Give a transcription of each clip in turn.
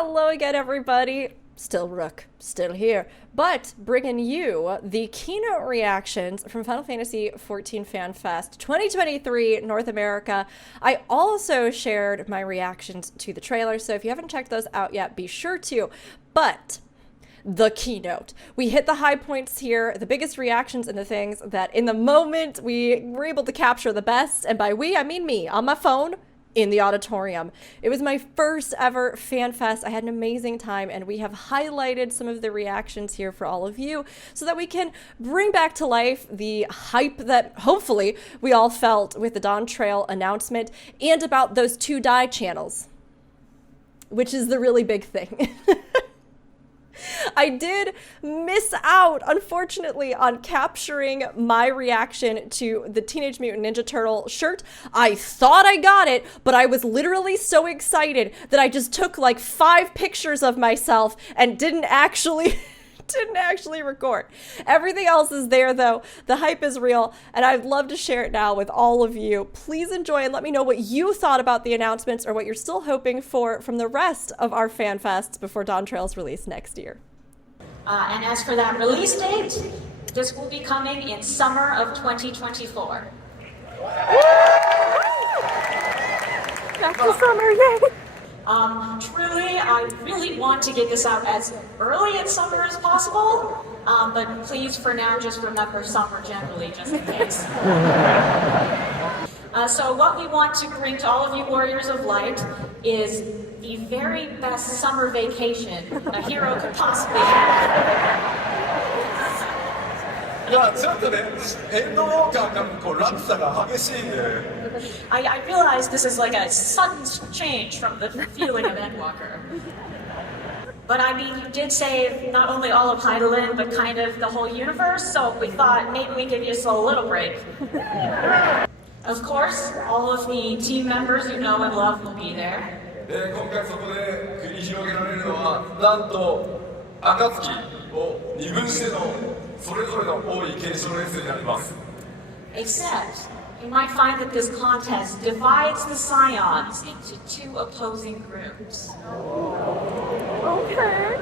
Hello again, everybody. Still Rook, still here, but bringing you the keynote reactions from Final Fantasy XIV FanFest 2023 North America. I also shared my reactions to the trailer, so if you haven't checked those out yet, be sure to. But the keynote. We hit the high points here, the biggest reactions and the things that in the moment we were able to capture the best, and by we, I mean me, on my phone, in the auditorium. It was my first ever FanFest. I had an amazing time, and we have highlighted some of the reactions here for all of you so that we can bring back to life the hype that hopefully we all felt with the Dawntrail announcement and about those 2 die channels, which is the really big thing. I did miss out, unfortunately, on capturing my reaction to the Teenage Mutant Ninja Turtle shirt. I thought I got it, but I was literally so excited that I just took like 5 pictures of myself and didn't actually record. Everything else is there, though. The hype is real, and I'd love to share it now with all of you. Please enjoy and let me know what you thought about the announcements or what you're still hoping for from the rest of our fan fests before Dawntrail's release next year. And as for that release date, this will be coming in summer of 2024. Back to summer, yay! Truly, I really want to get this out as early in summer as possible, but please, for now, just remember summer generally, just in case. So what we want to bring to all of you Warriors of Light is the very best summer vacation a hero could possibly have. I realize this is like a sudden change from the feeling of Endwalker. But I mean, you did save not only all of Heidelin, but kind of the whole universe, so we thought maybe we'd give you a little break. Of course, all of the team members you know and love will be there. Except, you might find that this contest divides the Scions into 2 opposing groups. Okay.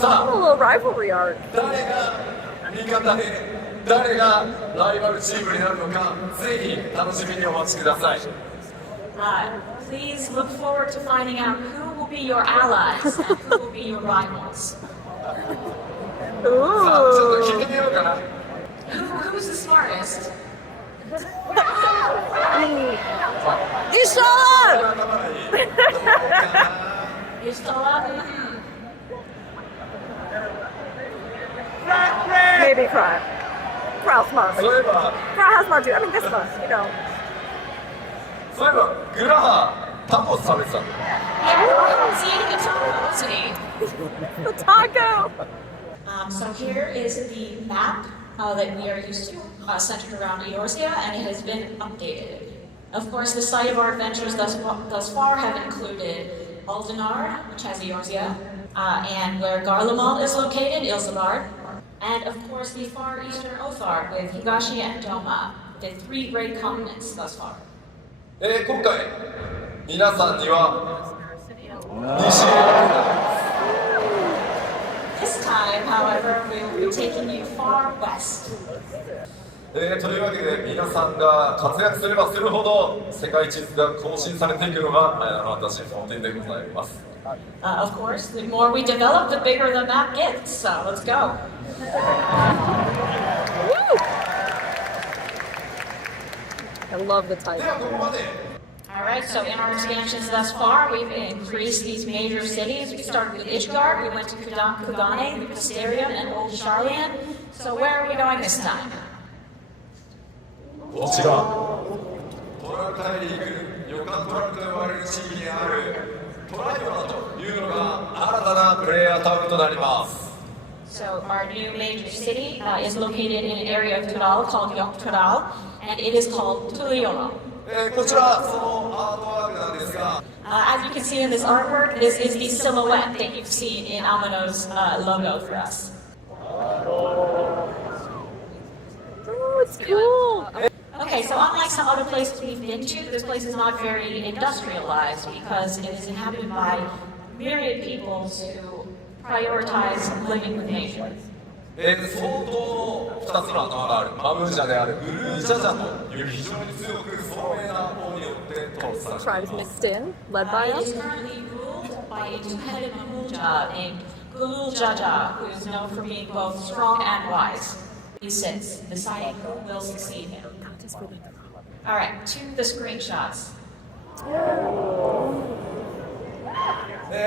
A little rivalry arc. Please look forward to finding out who will be your allies and who will be your rivals. Who's the smartest? Yoshida! Maybe Cry. Cry's smart. Cry has smart too. I mean, this one, you know. The taco! So here is the map that we are used to, centered around Eorzea, and it has been updated. Of course, the site of our adventures thus far have included Aldenard, which has Eorzea, and where Garlemald is located, Ilsabard, and of course the far eastern Othar with Higashi and Doma, the 3 great continents thus far. This time, however, we will be taking you far west. Of course, the more we develop, the bigger the map gets, so let's go. I love the title. Alright, so in our expansions thus far, we've increased these major cities. We started with Ishgard, we went to Kugane, Wisteria, and Old Sharlayan. So where are we going this time? So our new major city is located in an area of Tural called Yogg-Tural, and it is called Tuliyono. As you can see in this artwork, this is the silhouette that you've seen in Amano's logo for us. Oh, it's cool. Okay, so unlike some other places we've been to, this place is not very industrialized because it is inhabited by myriad peoples who prioritize living with nature. 相当2つの頭があるマムージャであるブルージャジャという非常に強く聡明な方によって統治されてい Tribes ます。 mixed in, led by It us. is currently ruled by a two-headed Mamuja named Gulul Jaja, who is known for being both strong and wise. He sits, deciding who will succeed him. All right, to the screenshots.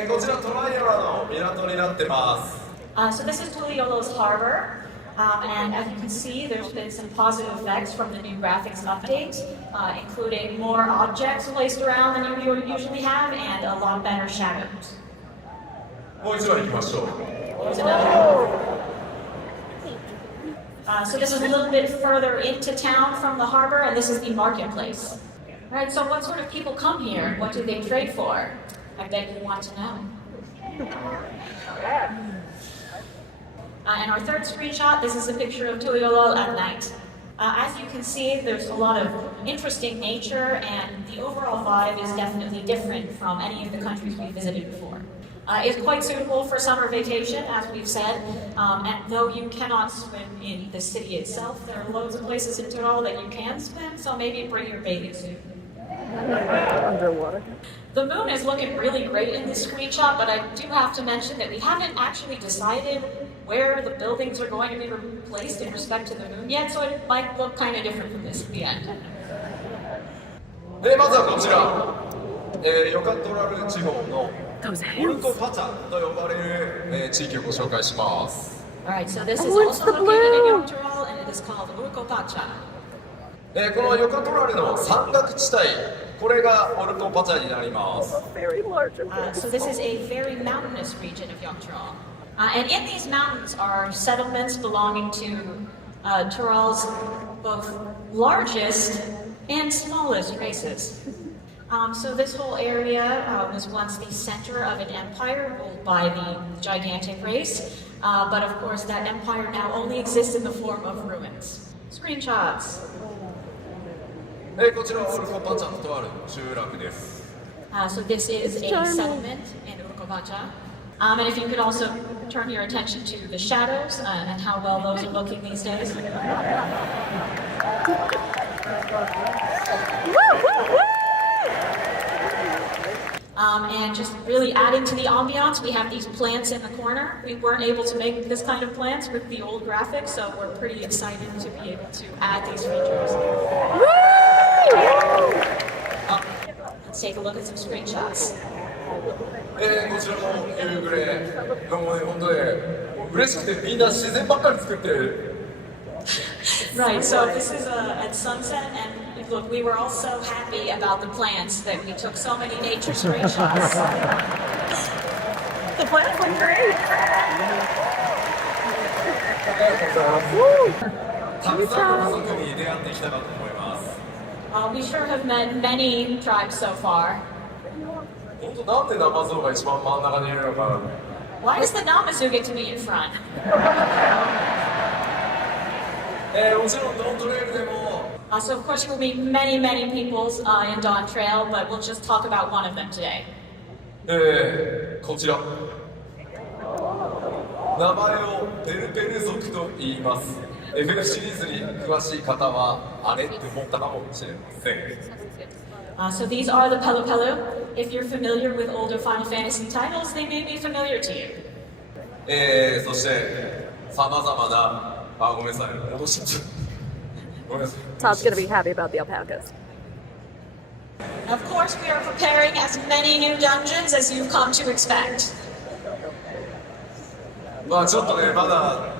こちらトライアラの港になってます。So this is Tuliolo's harbor, and as you can see, there's been some positive effects from the new graphics update, including more objects placed around than you usually have, and a lot better shadows. もう一枚行きましょう。 Here's another. So this is a little bit further into town from the harbor, and this is the marketplace. All right, so what sort of people come here? What do they trade for? I bet you want to know. And our third screenshot, this is a picture of Tuliolo at night. As you can see, there's a lot of interesting nature, and the overall vibe is definitely different from any of the countries we visited before. It's quite suitable for summer vacation, as we've said, and though you cannot swim in the city itself, there are loads of places in Tyrol that you can swim, so maybe bring your bathing suit. Underwater. The moon is looking really great in this screenshot, but I do have to mention that we haven't actually decided where the buildings are going to be replaced in respect to the moon yet, so it might look kind of different from this at the end. まずはこちら、ヨカトラル地方のウルトパチャと呼ばれる、地域をご紹介します。 Alright, so this is also located in Dawntrail, and it is called Urkopacha. このヨカトラルの山岳地帯、これがオルトパチャになります。 Very large. So this is a very mountainous region of Youngtrail. And in these mountains are settlements belonging to Tyrol's both largest and smallest races. So this whole area was once the center of an empire ruled by the gigantic race, but of course that empire now only exists in the form of ruins. Screenshots. こちらはオルトパチャのとある集落です。 So this is a settlement in Urkovacha. And if you could also turn your attention to the shadows and how well those are looking these days. And just really adding to the ambiance, we have these plants in the corner. We weren't able to make this kind of plants with the old graphics, so we're pretty excited to be able to add these features. Let's take a look at some screenshots. こちらも夕暮れ、もうね、本当ね、嬉しくてみんな自然ばっかり作ってる。 Right, so this is at sunset, and look, we were all so happy about the plants that we took so many nature screenshots. The plants look great. たくさんの家族に出会ってきたかと思います。 We sure have met many tribes so far. 本当なんでナマゾウが一番真ん中にいるのかな。 Why does the Namazu get to be in front? もちろんドントレイルでも。So of course you'll meet many, many peoples in Dawntrail, but we'll just talk about one of them today. こちら。名前をペルペル族と言います。FF シリーズに詳しい方はあれって思ったかもしれません。 So these are the Pelu Pelu. If you're familiar with older Final Fantasy titles, they may be familiar to you. そしてさまざまなごめんなさい戻しちゃうごめんなさい。 Todd's gonna be happy about the alpacas. Of course, we are preparing as many new dungeons as you've come to expect. まあちょっとねまだ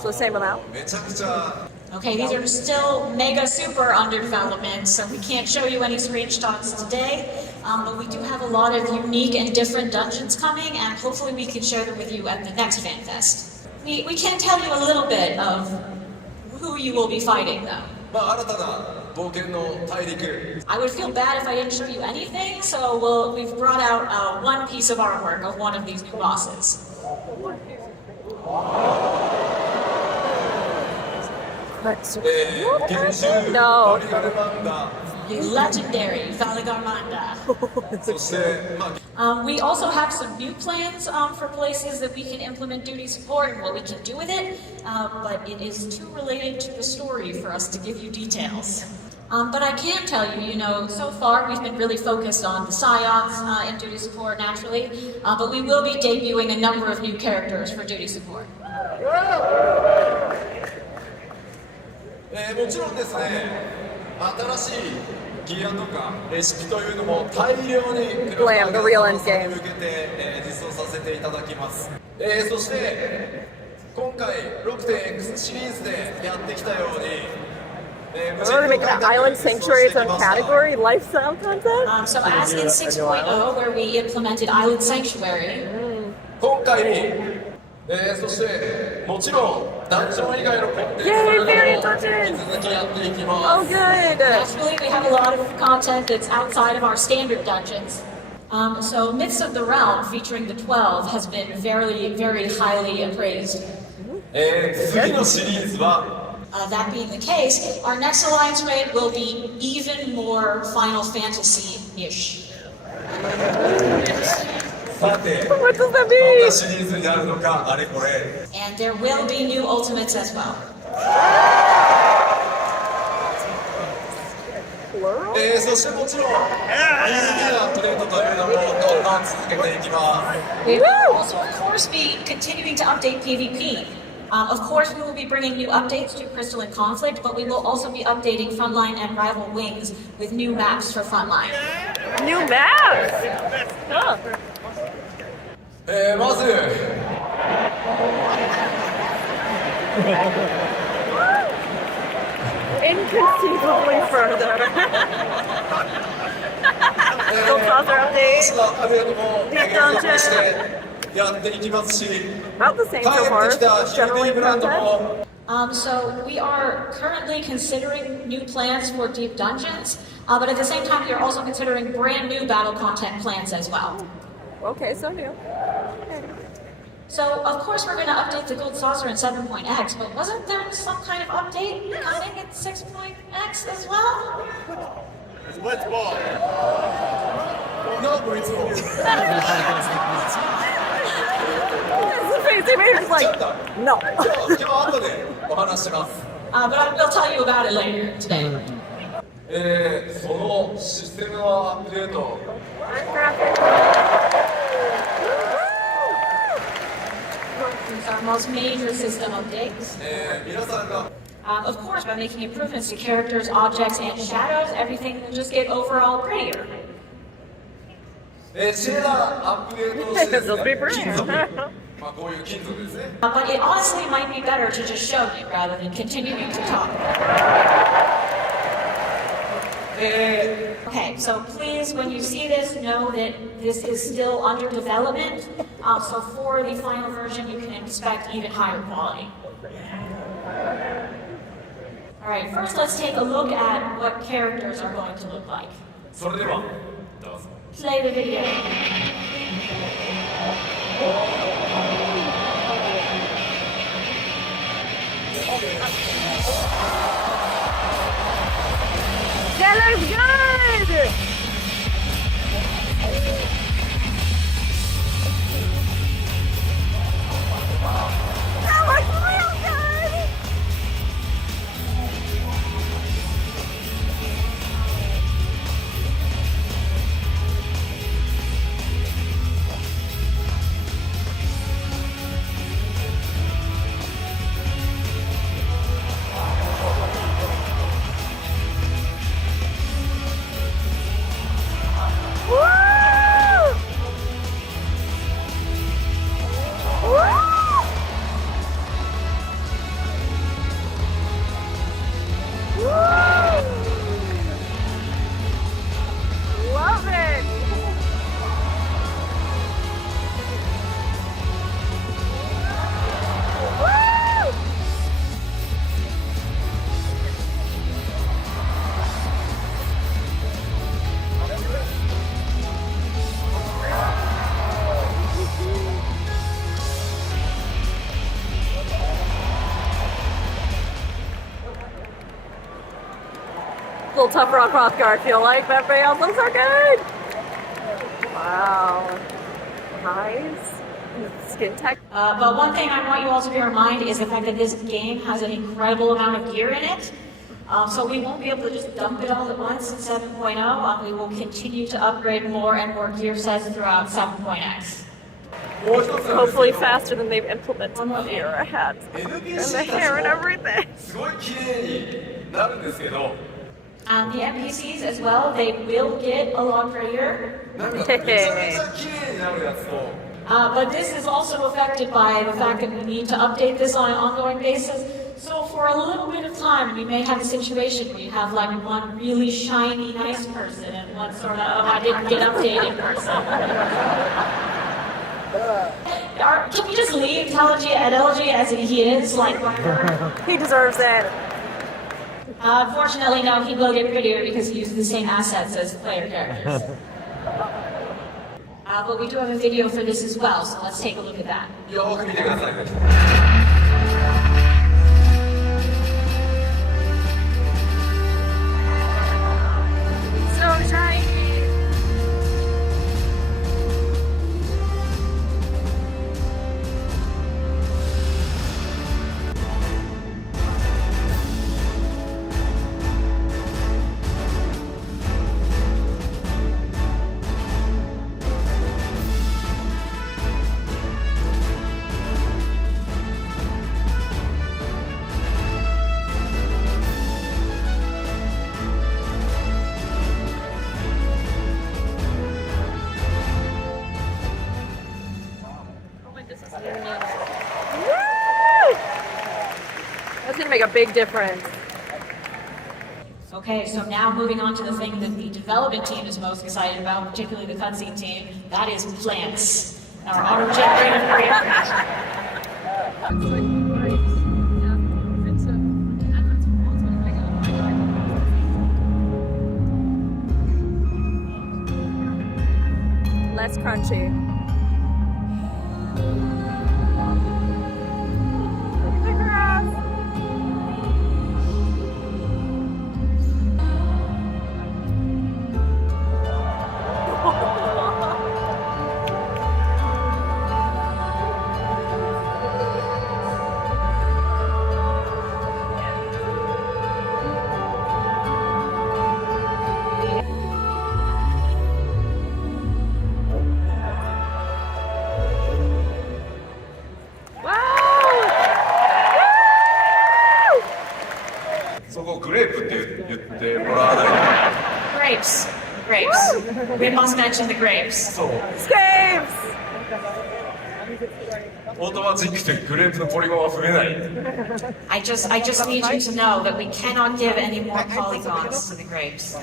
So same amount. めちゃくちゃ Okay, these are still mega super under development, so we can't show you any screenshots today, but we do have a lot of unique and different dungeons coming, and hopefully we can share them with you at the next FanFest. We can tell you a little bit of who you will be fighting, though. まあ新たな冒険の大陸 I would feel bad if I didn't show you anything, so we've brought out one piece of artwork of one of these new bosses. Let's 厳重 No. バリガルマンダ the legendary Valigarmanda. そして、We also have some new plans for places that we can implement duty support and what we can do with it, but it is too related to the story for us to give you details. But I can tell you, so far we've been really focused on the Scions in duty support naturally, but we will be debuting a number of new characters for duty support. もちろんですね、新しいギアとかレシピというのも大量にクラフターゲームさんに向けて、実装させていただきます。そして今回 6.X シリーズでやってきたように、We're going to make an island sanctuary its own category, lifestyle content? So as in 6.0, where we implemented Island Sanctuary, 今回、そしてもちろんダンジョン以外のコンテンツ Yay, も fairy 引き dungeons! 続きやっていきま Oh, す。 good! naturally we have a lot of content that's outside of our standard dungeons. So Myths of the Realm, featuring the 12, has been very, very highly appraised. 次のシリーズは That being the case, our next alliance raid will be even more Final Fantasy-ish. さて、 What does that どんな mean? シリーズになるのかあれこれ。 And there will be new ultimates as well. そしてもちろん、有名なプレートというのもどんどん続けていきます。 We will also, of course, be continuing to update PvP. Of course, we will be bringing new updates to Crystalline Conflict, but we will also be updating Frontline and Rival Wings with new maps for Frontline. New maps! Huh. まず、 Inconceivably further. Gold saucer update. アプデートも継続してやっていきますし、 About the same so 帰 far. ってきた Generally GD ブランド content. も So we are currently considering new plans for deep dungeons, but at the same time, we are also considering brand new battle content plans as well. Okay, so new. So, of course, we're going to update the Gold Saucer in 7.x, but wasn't there some kind of update coming in 6.x as well? なんかいつも The face they made is like, no. 今日後でお話しします。 But I will tell you about it later today. そのシステムのアップデート、 These are our most major system updates. 皆さんが Of course, by making improvements to characters, objects, and shadows, everything will just get overall prettier. シェーダーアップデートをしてですね Those be pretty. 金属、こういう金属ですね。 But it honestly might be better to just show you rather than continuing to talk. Okay, so please, when you see this, know that this is still under development. So for the final version, you can expect even higher quality. Alright, first let's take a look at what characters are going to look like. それではどうぞ。 Play the video. That looks good! That looks real good! tougher on Crosscar, I feel like. That veil looks so good! Wow. Nice. Skin tech. But one thing I want you all to bear in mind is the fact that this game has an incredible amount of gear in it. So we won't be able to just dump it all at once in 7.0. We will continue to upgrade more and more gear sets throughout 7.x. Hopefully faster than they've implemented here ahead. And the hair and everything. And the NPCs as well, they will get a lot prettier. But this is also affected by the fact that we need to update this on an ongoing basis. So for a little bit of time, we may have a situation where you have like one really shiny, nice person and one sort of, oh, I didn't get updated person. Can we just leave Telegy as he is? Like, he deserves it. Fortunately, no, he will get prettier because he uses the same assets as player characters. But we do have a video for this as well, so let's take a look at that. So shiny. That's gonna make a big difference. Okay, so now moving on to the thing that the development team is most excited about, particularly the cutscene team, that is plants. Our auto-generated graphics. Less crunchy. Look at the grass. Grapes. Grapes. We must mention the grapes. Scapes! オートマチックとグレープのポリゴンは増えない。I just need you to know that we cannot give any more polygons to the grapes.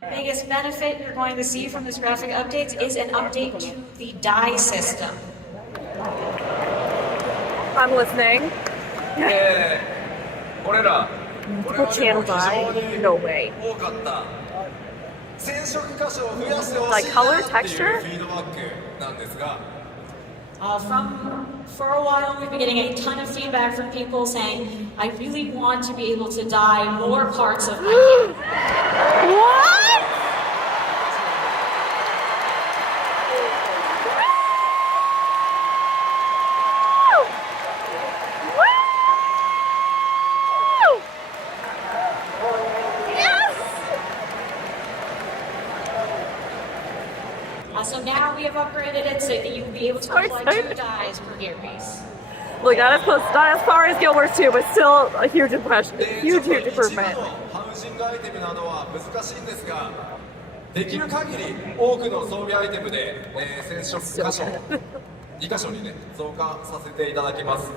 The biggest benefit you're going to see from this graphic update is an update to the dye system. I'm listening. これら Multiple channel dye? No way. 多かった染色箇所を増やしてほしい Like color, なっていう texture? フィードバックなんですが For a while, we've been getting a ton of feedback from people saying, I really want to be able to dye more parts of my hair. What? So now we have upgraded it so that you will be able to apply 2 dyes per gear piece. Look, not as far as Gilbert's too, but still a huge impression. Huge improvement. ハウジングアイテムなどは難しいんですができる限り多くの装備アイテムで、染色箇所2箇所にね増加させていただきます。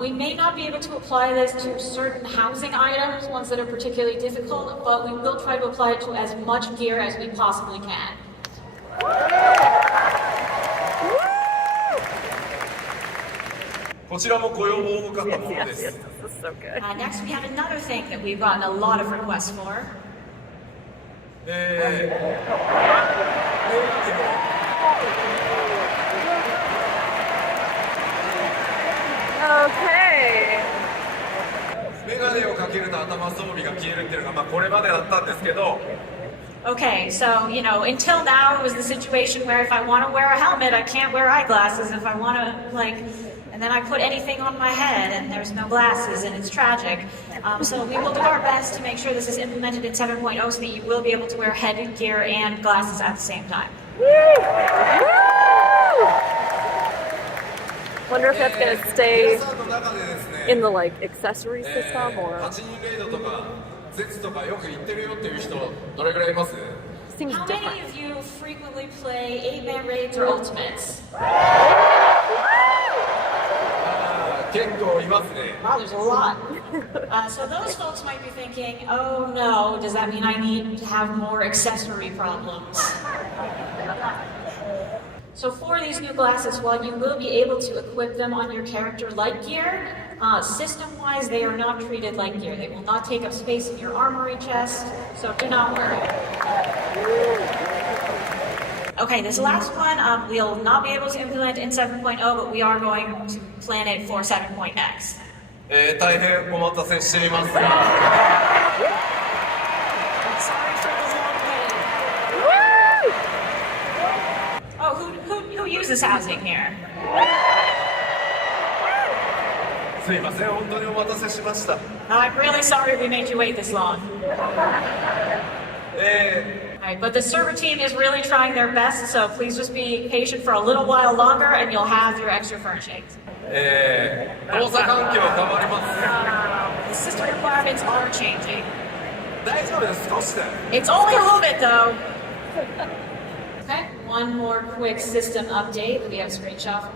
We may not be able to apply this to certain housing items, ones that are particularly difficult, but we will try to apply it to as much gear as we possibly can. こちらもご要望多かったもの Yes, で yes, す。 this is so good. Next, we have another thing that we've gotten a lot of requests for. Okay. メガネをこれまでだったんですけど、 Okay, so, you know, until now it was the situation where if I want to wear a helmet, I can't wear eyeglasses. If I want to, like, and then I put anything on my head and there's no glasses and it's tragic. So we will do our best to make sure this is implemented in 7.0 so that you will be able to wear headgear and glasses at the same time. Wonder if that's gonna stay 皆さんの中でですね、 in the like accessory system or 8人レイドとか、絶とかよく行ってるよっていう人、どれくらいいます？ seems How different. many of you frequently play 8-man raids or ultimates? 結構いますね。 Wow, there's a lot. So those folks might be thinking, oh no, does that mean I need to have more accessory problems? So for these new glasses, while you will be able to equip them on your character like gear, system-wise they are not treated like gear. They will not take up space in your armory chest, so do not worry. Okay, this last one we'll not be able to implement in 7.0, but we are going to plan it for 7.x. 大変お待たせしていますが、 Sorry for the long wait. Oh, who uses housing here? すいません、本当にお待たせしました。 I'm really sorry we made you wait this long. Alright, but the server team is really trying their best, so please just be patient for a little while longer and you'll have your extra furnishings. 動作環境変わります。 The system requirements are changing. 大丈夫です、少しで。 It's only a little bit though. Okay, one more quick system update that we have a screenshot from.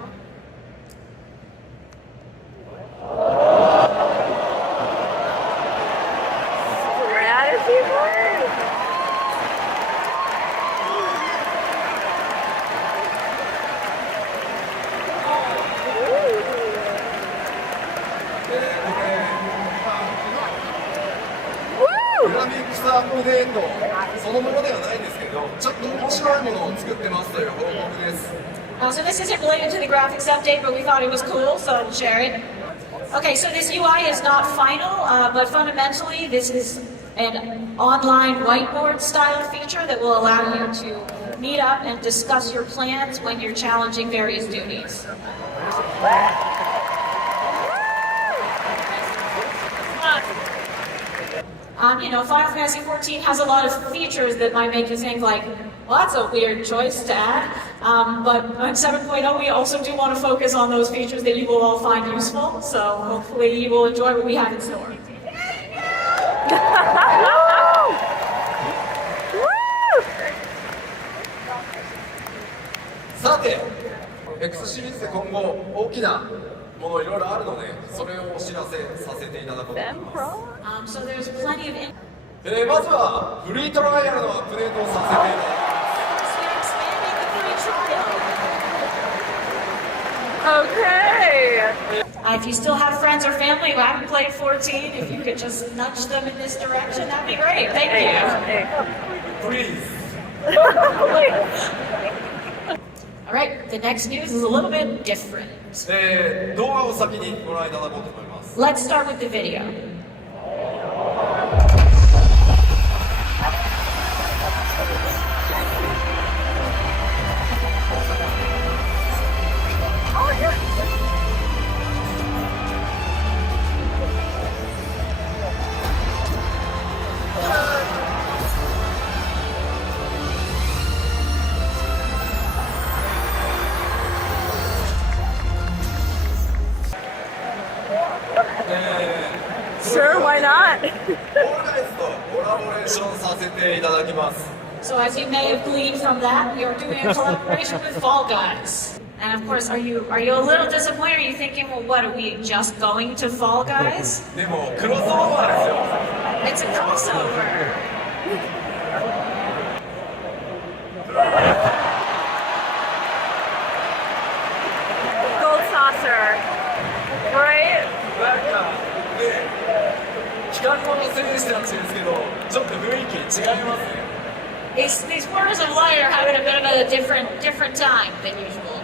Strategy board? Woo! グラフィックスアップデートそのものではないんですけど、ちょっと面白いものを作ってますという報告です。 So this isn't related to the graphics update, but we thought it was cool, so I'll share it. Okay, so this UI is not final, but fundamentally this is an online whiteboard style feature that will allow you to meet up and discuss your plans when you're challenging various duties. You know, Final Fantasy XIV has a lot of features that might make you think like, well, that's a weird choice to add. But on 7.0, we also do want to focus on those features that you will all find useful. So hopefully you will enjoy what we have in store. Woo! さて、X シリーズで今後大きなものいろいろあるので、それをお知らせさせていただこうと思います。So there's plenty of まずはフリートライアルのアップデートをさせていただきます。 we're expanding the free trial. Okay. If you still have friends or family who haven't played 14, if you could just nudge them in this direction, that'd be great. Thank you. Please. All right, the next news is a little bit different. 動画を先にご覧いただこうと思います。 Let's start with the video. Sure, why not? オールガイズとコラボレーションさせていただきます。 So as you may have gleaned from that, we are doing a collaboration with Fall Guys. And of course, are you a little disappointed? Are you thinking, well, what, are we just going to Fall Guys? でもクロスオーバーですよ。 It's a crossover. Gold saucer. Right? なんかね、光の選手たちですけど、ちょっと雰囲気違いますね。 These Warriors of Light are having a bit of a different time than usual.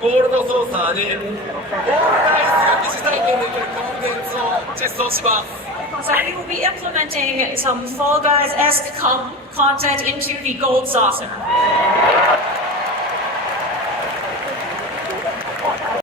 ゴールドソーサーにオールライスが疑似体験できるコンテンツを実装します。So we will be implementing some Fall Guys-esque content into the gold saucer.